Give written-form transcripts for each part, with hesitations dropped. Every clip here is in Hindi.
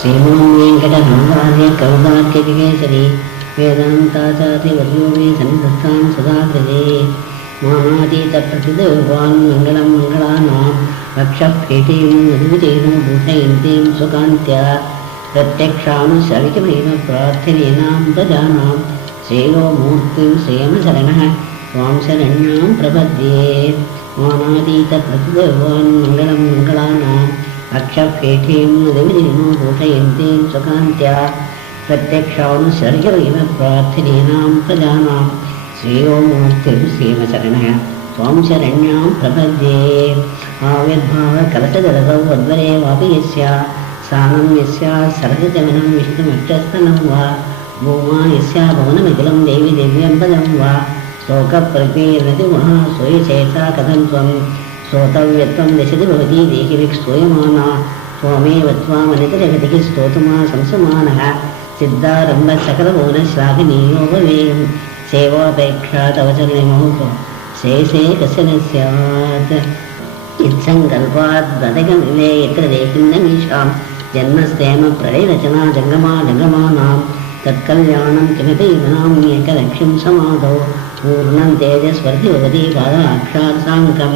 श्रीमान् वेङ्कटनाथार्य कवितार्किकेसरी वेदान्ताचार्यवर्यो मे सन्निधत्तां सदा कृते मानातीतप्रतिदेवान् मङ्गलं मङ्गलानां रक्षःपीठीं मधुवितेन भूषयन्तीं सुकान्त्या प्रत्यक्षानुशविकमेन प्रार्थनेनां प्रजानां श्रेयो मूर्तिं श्रेयमशरणः त्वां शरण्यां प्रपद्ये मानातीतप्रतिदेवान् मङ्गलं मङ्गलानां रक्षःपीठीं मधुवितेन भूषयन्तीं सुकान्त्या प्रत्यक्षानुशर्यमेन प्रार्थनेनां प्रजानां श्रेयो मूर्तिं श्रीमशरणः त्वां शरण्यां प्रपद्ये आविर्भावकलशजलदौ वद्वरे वापि यस्य स्थानं यस्य सरजजवनं विष्णुमक्षस्तनं वा भूमा यस्य भवनमिखिलं देवि दिव्यं पदं वा शोकप्रज्ञैर्नतिमः सूयचेता कथं त्वं स्तोतव्यत्वं दशति भवति देहिभिः स्तूयमाना त्वमेव त्वामनितरगतिः स्तोतुमा संसमानः सिद्धारम्भसकलभुवनश्लाघनीयो भवेयं सेवापेक्षा तव चरणमोह शेषे कस्य न स्यात् इत्सङ्कल्पाद्वदगमिवे यत्र देहिन्नमीषां जन्मस्थेम प्रलयरचना जङ्गमानां तत्कल्याणं किमपि युगनाम् एकलक्ष्यं समादौ पूर्णं तेजस्वर्ति भवति पादाक्षासाङ्कं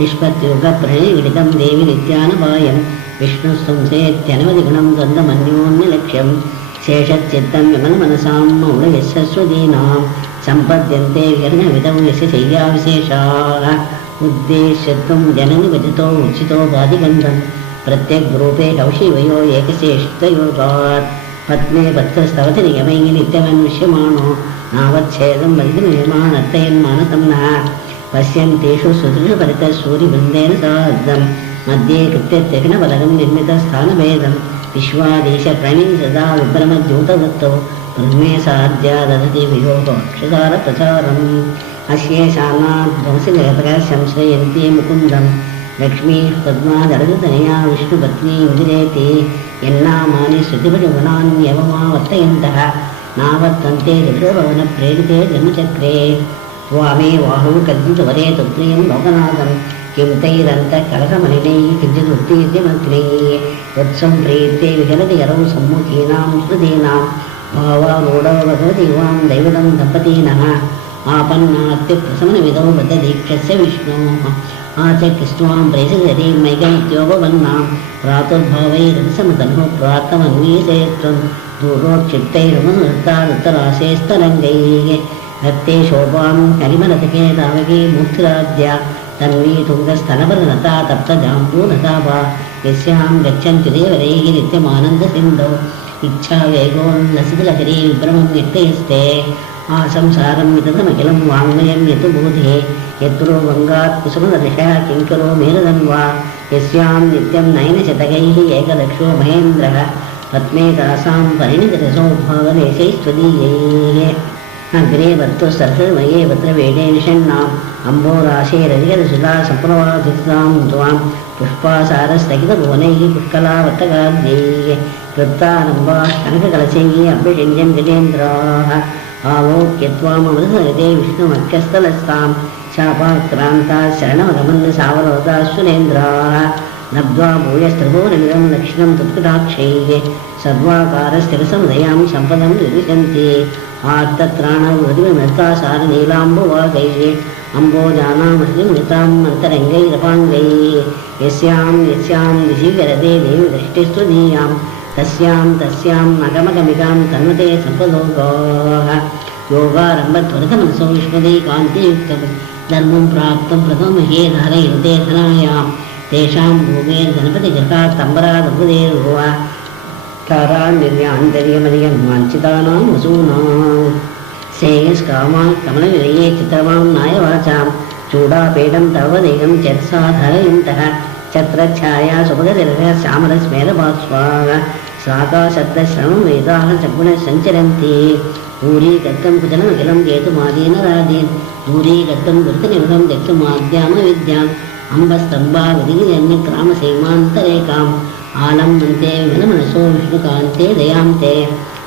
निष्पत्युगप्रणयगणितं देवि नित्यानपायं विष्णुस्तुंसेत्यनवधिगुणं द्वन्द्वमन्योन्यलक्ष्यं शेषच्चित्तं विमलमनसां मौलयशस्वदीनां सम्पद्यन्ते विकर्णविधौ यस्य शय्याविशेषाः उद्देश्यत्वं जननि भजतो उचितो बाधिगन्धं प्रत्यग्रूपे कौशिवयो एकशेषितयोगात् पद्मे पत्रस्तवति निगमैः नित्यमन्विष्यमाणो नावच्छेदं वैद्यनिर्माणत्तयन्मानतं नः पश्यन्तेषु सुदृढ परितसूरिवृन्देन सार्धं मध्ये कृत्यत्यग्नबलगं निर्मितस्थानभेदं विश्वादेशप्रणीं सदा विभ्रमद्यूतवृत्तौ ब्रह्मे साध्या ददति वियोगोक्षसारप्रचारम् अश्येषानाद्वंसिनिरतः संश्रयन्ती मुकुन्दं लक्ष्मीः पद्मादरदतनया विष्णुपत्नी विदिरेति यन्नामानि श्रुतिपटिगुणान्यवमा वर्तयन्तः नावर्तन्ते रुद्रभवनप्रेरिते जन्मचक्रे त्वामे वाहुः कल्पितवरे तुत्रियं लोकनाथं किं तैरन्तकलहमलिनैः किञ्चिदुत्तीर्यमग्नैः वत्सं प्रीत्ये विहरति हरौ सम्मुखीनां स्मृतीनां भावारूढो भगवति वां दैवतं दम्पतीनः आपन्नात्युप्रशमनविधौ बद्धदीक्षस्य विष्णोः आचकृष्वां प्रेषयति मैकमित्योपपन्नां प्रातुर्भावैरसमतनुः प्रातमन्वीसेत्वं दूरोक्षिप्तैरनुवृत्तादुत्तराशेस्तरङ्गैः रक्ते शोभां हरिमरतके तावकी मूर्तिराज्या तन्वी तुङ्गस्तनपरनता तप्तजाम्बूनता वा यस्यां गच्छन्ति देवदैः नित्यमानन्दसिन्धौ इच्छावेगोल्लसितलहरी विभ्रमं यत्कयस्ते आसंसारं विततमखिलं वाङ्मयं यत् बोधे यत्रो वङ्गात् कुसुमदर्शः किङ्करो मेरुदन्वा यस्यां नित्यं नयनशतकैः एकलक्षो महेन्द्रः पद्मे तासां परिणितरसौभावलेशैस्त्वदीयैः अग्रे वर्तु सर्वमये भद्रवेडे निषण्णाम् अम्बोराशेरधिगतसुधा सम्प्रवासितां त्वां पुष्पासारस्थगितभुवनैः पुष्कलावर्तकाद्यैः कृत्तारम्भाः कनककलशैः अभ्यषिञ्जन् गजेन्द्राः आलोक्य त्वामृतसरिते विष्णुमक्षस्थलस्तां शापाक्रान्ताः शरणमगमन् सावरोधाः सुरेन्द्राः लब्ध्वा भूयस्त्रिभुवनमिदं लक्ष्मणं तत्कटाक्षैः सर्वाकारस्थिरसमुदयां सम्पदं निर्विशन्ति आर्तत्राणवृतिमृता सारनीलाम्बुवागैः अम्बोजानामस्मिमृताम् अन्तरङ्गैरपाङ्गैः यस्यां दिशिविरते देवि दृष्टिस्त्वदीयां तस्यां अगमगमिकां तन्वते सम्पदोगाः योगारम्भत्वरतमनसो विष्णुदे कान्तियुक्तं धर्मं प्राप्तं प्रथमहे धारयन्ते धनायां तेषां भूमेर्गणपतिगृहात्तम्बरादम्बुदेर्भुव तारान्यर्यान्तर्यमधिकं वाञ्छितानां वसूनां श्रेयस्कामान् कमलनिलये चित्रमां नायवाचां चूडापेटं तवदेकं चर्साधरयन्तः छत्रच्छाया सुभगतिरः श्यामलस्मेरभास्वाः साकाशब्दश्रवं वेदाः सगुणसञ्चरन्ति दूरीगतं कुजलमखिलं केतुमादीनरादीन् दूरीगतं गुरुतनिवृतं दक्षुमाद्यामविद्याम् अम्बस्तम्भागदिगिजन्यग्रामसीमान्तरेकाम् आलम्बन्ते विमलमनसो विष्णुकान्ते दयान्ते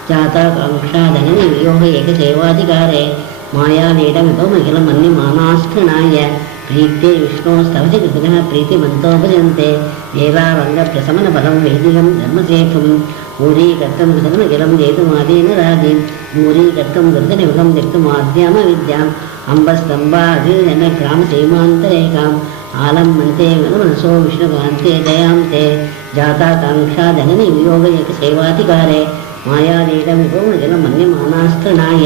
जाताकाङ्क्षाधननिवियोह एकसेवाधिकारे मायालीडमितोमखिलमन्यमानास्कृणाय प्रीत्ये विष्णोस्तवति कृतिनः प्रीतिमन्तो भजन्ते एवावङ्गप्रशमनफलं वैदिकं धर्मसेतुं मूरीकर्तं कृतमखिलं जेतुमादीनरादीन् मूरीकर्तं दुर्गनिमुखं त्यक्तुमाद्यामविद्याम् अम्बस्तम्भादिजनग्रामसीमान्तरेकाम् आलम्बन्ते मनसो विष्णुकान्ते दयां ते जाताकाङ्क्षा जननि वियोगयकसेवाधिकारे मायालीलमिपोमजलमन्यमानास्तृणाय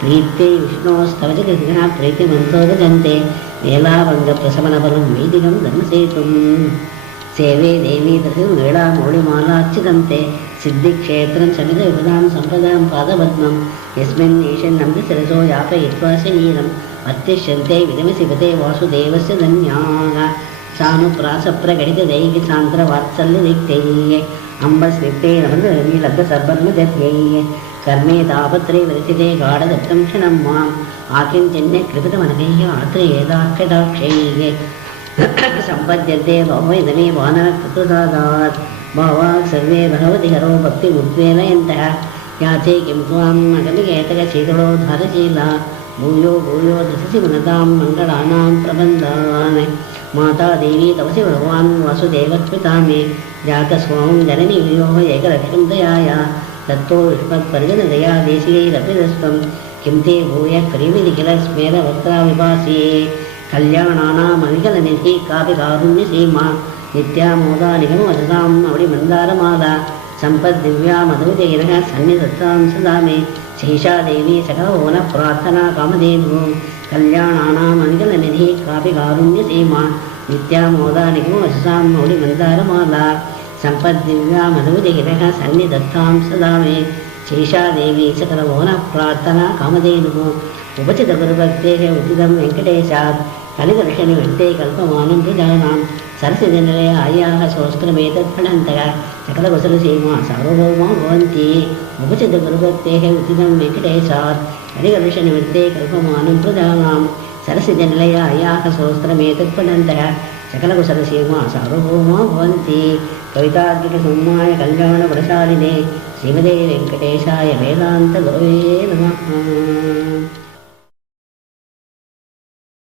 प्रीत्यै विष्णोस्तव च कृतिनः प्रीतिमन्तो भजन्ते वेलाभङ्गप्रशमनफलं वैदिकं धर्मसेतुम् सेवे देवी दशवेळामौलिमालाच्युतन्ते सिद्धिक्षेत्रं समितविपदां सम्पदां पादपद्मं यस्मिन् ईशन्नमृतशिरसो यापयित्वा शरीरम् अत्युष्यन्ते विधमसिपते वासुदेवस्य धन्याः सानुप्रासप्रकटितदैहिसान्द्रवात्सल्यदिक्तैः अम्बस्निग्धैरमृतनीलब्धसर्वर्मजत्यैः कर्मे तापत्रे विरचिते गाढदत्तं क्षणं माम् आकिञ्चन्यकृपितमनकैः आत्रेयेदाक्षदाक्षैः सम्पद्यन्ते भवैदमे वानरकृतसादात् भावात् सर्वे भगवति हरो भक्तिमुद्वेलयन्तः याचे किं त्वाम् अगमिकेतकशीतलोद्धारशीला भूयो भूयो दशसि मनतां मङ्गलानां प्रबन्धान् माता देवी तपसि भगवान् वासुदेवत्पिता मे जातस्वां जननि वियोः एकलक्ष्यं दयाया तत्तो युष्मत्परिजनदया देशीयैरपिदस्त्वं किं ते भूयः परिमिति किल स्मेरवक्त्रा विभासि कल्याणानामविकलनिधि कापि कारुण्यसीमा नित्यामोदा निगमवचसाम् अवडिमन्दारमाला सम्पद्दिव्या मधुजैनः सन्निधत्तां सदा मे शेषादेवी सकलभुवनः प्रार्थना कामधेनुः कल्याणानामविकलनिधि कापि कारुण्यसीमा नित्यामोदा निगमवचसाम् अवडिमन्दारमाला सम्पद्दिव्या मधुजैनः सन्निधत्तां सदा मे शेषादेवी सकलभुवनः प्रार्थना कामधेनुः उपचितगुरुभक्तेः उचितं वेङ्कटेशात् कलिदर्शनिवृत्ते कल्पमानं प्रजानां सरसिजनिलय आयाः सोऽस्त्रमेतत्फलन्तः सकलकुशलसीमा सार्वभौमा भवन्ति उपचितगुरुभक्तेः उचितं वेङ्कटेशात् कलिदर्शनिवृत्ते कल्पमानं प्रजानां सरसिजनिलय आयाः सोऽस्त्रमेतत्फलन्तः सकलकुशलसीमा सार्वभौमा भवन्ति कवितार्किकसंहाय कल्याणप्रशालिने श्रीमते वेङ्कटेशाय वेदान्तगुरवे नमः।